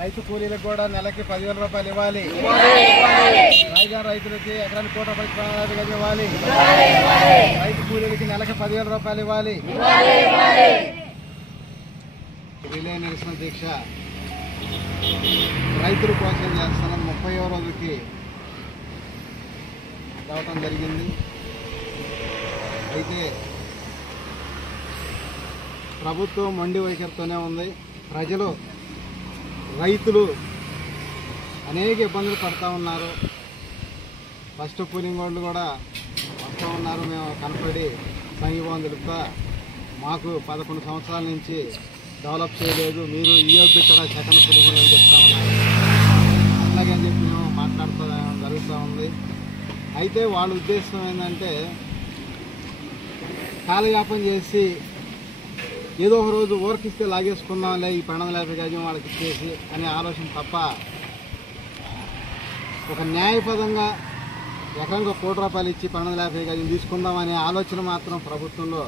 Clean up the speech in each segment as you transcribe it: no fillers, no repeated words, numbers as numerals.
రైతు కూలీలకు కూడా నెలకి 10,000 రూపాయలు ఇవ్వాలి. రాజధాని రైతులకి ఎకరానికి ₹1,00,000 ఇవ్వాలి. రైతు కూలీలకి నెలకి 10,000 రూపాయలు ఇవ్వాలి. రిలే నిరసన దీక్ష రైతుల కోసం చేస్తున్న 30వ రోజుకి రావటం జరిగింది. అయితే ప్రభుత్వం మొండి వైఖరితోనే ఉంది. ప్రజలు రైతులు అనేక ఇబ్బందులు పడుతూ ఉన్నారు. ఫస్ట్ కూలింగ్ వాళ్ళు కూడా వస్తూ ఉన్నారు. మేము కనపడి సంఘీభావం తెలుపుతా మాకు 11 సంవత్సరాల నుంచి డెవలప్ చేయలేదు, మీరు ఈయోగ్య కూడా సెకండ్ కూలింగ్ అని చెప్తా ఉన్నారు. అట్లాగే అని చెప్పి మేము మాట్లాడుతూ జరుగుతూ ఉంది. అయితే వాళ్ళ ఉద్దేశం ఏంటంటే కాలయాపన చేసి ఏదో ఒక రోజు ఊరకిస్తే లాగేసుకుందాంలే ఈ 1250 గజం వాళ్ళకి ఇచ్చేసి అనే ఆలోచన తప్ప ఒక న్యాయపదంగా ఎకరానికి ₹1,00,000 ఇచ్చి 1250 గజం తీసుకుందాం అనే ఆలోచన మాత్రం ప్రభుత్వంలో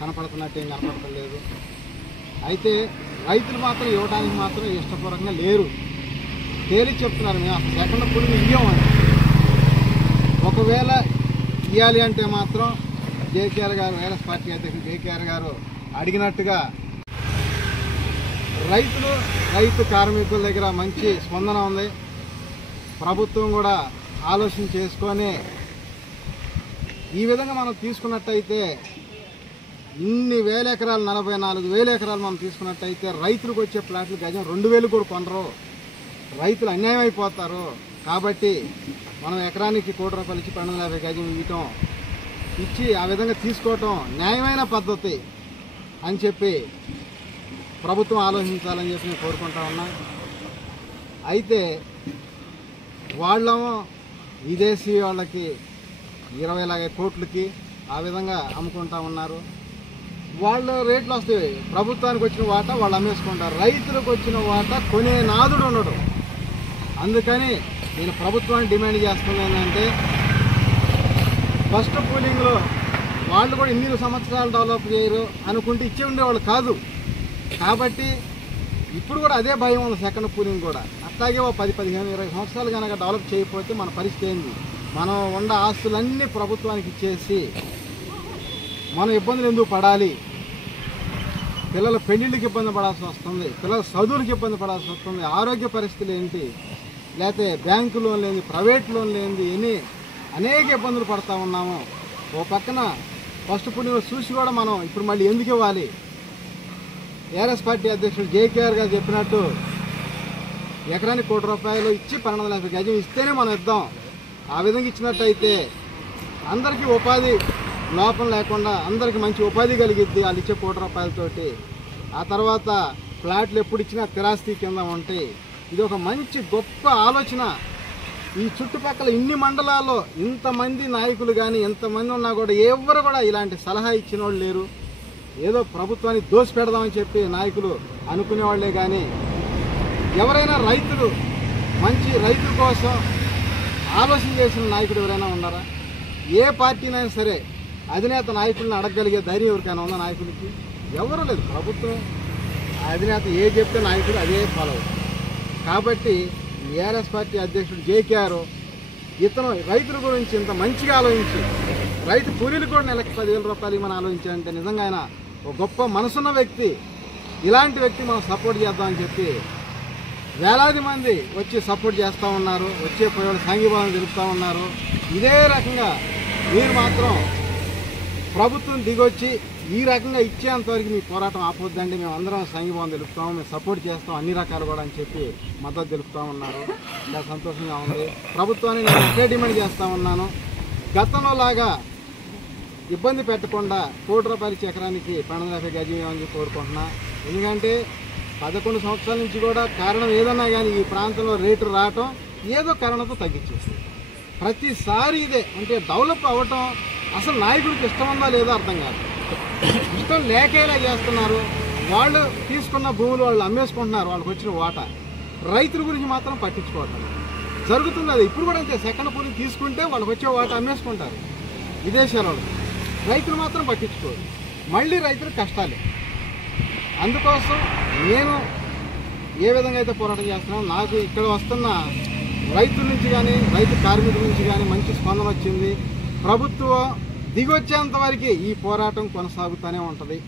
కనపడుతున్నట్టు ఏం కనపడలేదు. అయితే రైతులు మాత్రం ఇవ్వడానికి మాత్రం ఇష్టపూర్వకంగా లేరు. తేలిచి చెప్తున్నారు, మేము అసలు సెకండ్ కూలింగ్ ఇవ్వమని. ఒకవేళ ఇవ్వాలి అంటే మాత్రం జేకేఆర్ గారు, వైఎస్ పార్టీ అధ్యక్షుడు జేకేఆర్ గారు అడిగినట్టుగా రైతు కార్మికుల దగ్గర మంచి స్పందన ఉంది. ప్రభుత్వం కూడా ఆలోచన చేసుకొని ఈ విధంగా మనం తీసుకున్నట్టయితే ఇన్ని వేల ఎకరాలు 44,000 ఎకరాలు మనం తీసుకున్నట్టయితే రైతులకు వచ్చే ప్లాట్లు గజం 2,000 కూడా కొనరు. రైతులు అన్యాయం అయిపోతారు. కాబట్టి మనం ఎకరానికి ₹1,00,000 ఇచ్చి 1250 గజం ఇచ్చి ఆ విధంగా తీసుకోవటం న్యాయమైన పద్ధతి అని చెప్పి ప్రభుత్వం ఆలోచించాలని చెప్పి నేను కోరుకుంటా ఉన్నా. అయితే వాళ్ళేమో విదేశీ వాళ్ళకి 20 కోట్లకి ఆ విధంగా అమ్ముకుంటా ఉన్నారు. వాళ్ళ రేట్లు వస్తాయి. ప్రభుత్వానికి వచ్చిన వాటా వాళ్ళు అమ్మేసుకుంటారు. రైతులకు వచ్చిన వాటా కొనే నాదుడు ఉండడు. అందుకని నేను ప్రభుత్వాన్ని డిమాండ్ చేస్తున్నాను ఏంటంటే ఫస్ట్ కూలింగ్లో వాళ్ళు కూడా ఇన్ని సంవత్సరాలు డెవలప్ చేయరు అనుకుంటే ఇచ్చే ఉండేవాళ్ళు కాదు. కాబట్టి ఇప్పుడు కూడా అదే భయం ఉంది సెకండ్ కూలింగ్ కూడా. అట్లాగే 10, 15, 20 సంవత్సరాలు కనుక డెవలప్ చేయకపోతే మన పరిస్థితి ఏంది? మనం ఉన్న ఆస్తులన్నీ ప్రభుత్వానికి ఇచ్చేసి మనం ఇబ్బందులు ఎందుకు పడాలి? పిల్లల పెళ్లిళ్ళకి ఇబ్బంది పడాల్సి వస్తుంది, పిల్లల చదువులకు ఇబ్బంది పడాల్సి వస్తుంది, ఆరోగ్య పరిస్థితులు ఏంటి, లేకపోతే బ్యాంకు లోన్ లేని, ప్రైవేట్ లోన్ లేని అనేక ఇబ్బందులు పడుతూ ఉన్నాము. ఓ పక్కన ఫస్ట్ కూలింగ్ చూసి కూడా మనం ఇప్పుడు మళ్ళీ ఎందుకు ఇవ్వాలి? ఏఆర్ఎస్ పార్టీ అధ్యక్షుడు జేకేఆర్ గారు చెప్పినట్టు ఎకరానికి ₹1,00,000 ఇచ్చి 1250 గజం ఇస్తేనే మనం ఇద్దాం. ఆ విధంగా ఇచ్చినట్టయితే అందరికీ ఉపాధి లోపం లేకుండా అందరికీ మంచి ఉపాధి కలిగిద్ది వాళ్ళు ఇచ్చే ₹1,00,000తోటి. ఆ తర్వాత ఫ్లాట్లు ఎప్పుడు ఇచ్చినా స్థిరాస్తి కింద ఉంటాయి. ఇది ఒక మంచి గొప్ప ఆలోచన. ఈ చుట్టుపక్కల ఇన్ని మండలాల్లో ఇంతమంది నాయకులు కానీ ఎంతమంది ఉన్నా కూడా ఎవరు కూడా ఇలాంటి సలహా ఇచ్చిన వాళ్ళు లేరు. ఏదో ప్రభుత్వాన్ని దోసి పెడదామని చెప్పి నాయకులు అనుకునేవాళ్లే కానీ ఎవరైనా మంచి రైతుల కోసం ఆలోచన చేసిన నాయకుడు ఎవరైనా ఉన్నారా? ఏ పార్టీనైనా సరే అధినేత నాయకులను అడగగలిగే ధైర్యం ఎవరికైనా ఉందా? నాయకులకి ఎవరు లేదు. ప్రభుత్వం అధినేత ఏ చెప్తే నాయకుడు అదే ఫాలో అవుతారు. కాబట్టి ఏఆర్ఎస్ పార్టీ అధ్యక్షుడు జేకేఆర్ ఇతను రైతుల గురించి ఇంత మంచిగా ఆలోచించి రైతు కూలీలు కూడా నెలకి ₹10,000 ఇవ్వమని ఆలోచించాలంటే నిజంగా ఆయన ఒక గొప్ప మనసున్న వ్యక్తి. ఇలాంటి వ్యక్తి మనం సపోర్ట్ చేద్దామని చెప్పి వేలాది మంది వచ్చి సపోర్ట్ చేస్తూ ఉన్నారు. వచ్చే పోయేవాళ్ళు సంఘీభావం తెలుపుతూ ఉన్నారు. ఇదే రకంగా మీరు మాత్రం ప్రభుత్వం దిగొచ్చి ఈ రకంగా ఇచ్చేంతవరకు మీ పోరాటం ఆపొద్దండి, మేము అందరం సంఘీభావం తెలుపుతాము, మేము సపోర్ట్ చేస్తాం అన్ని రకాలు కూడా అని చెప్పి మద్దతు తెలుపుతూ ఉన్నారు. చాలా సంతోషంగా ఉంది. ప్రభుత్వాన్ని నేను ఒకే డిమాండ్ చేస్తూ ఉన్నాను, గతంలో లాగా ఇబ్బంది పెట్టకుండా ₹1,00,000 ఎకరానికి 1250 గజం ఇవ్వమని కోరుకుంటున్నా. ఎందుకంటే 11 సంవత్సరాల నుంచి కూడా కారణం ఏదన్నా కానీ ఈ ప్రాంతంలో రేటు రావటం ఏదో కారణంతో తగ్గించేస్తుంది. ప్రతిసారి ఇదే. అంటే డెవలప్ అవ్వటం అసలు నాయకుడికి ఇష్టం ఉందా లేదో అర్థం కాదు. ఇష్టం లేకేలా చేస్తున్నారు. వాళ్ళు తీసుకున్న భూములు వాళ్ళు అమ్మేసుకుంటున్నారు, వాళ్ళకి వచ్చిన వాటా. రైతుల గురించి మాత్రం పట్టించుకోవటం జరుగుతుంది. అది ఇప్పుడు కూడా అంతే. సెకండ్ కూలింగ్ తీసుకుంటే వాళ్ళకి వచ్చే వాటా అమ్మేసుకుంటారు విదేశాల వాళ్ళు. రైతులు మాత్రం పట్టించుకోరు. మళ్ళీ రైతులు కష్టాలే. అందుకోసం నేను ఏ విధంగా అయితే పోరాటం చేస్తున్నామో నాకు ఇక్కడ వస్తున్న రైతుల నుంచి కానీ రైతు కార్మికుల నుంచి కానీ మంచి స్పందన వచ్చింది. ప్రభుత్వం దిగొచ్చేంత వరకు ఈ పోరాటం కొనసాగుతూనే ఉంటుంది.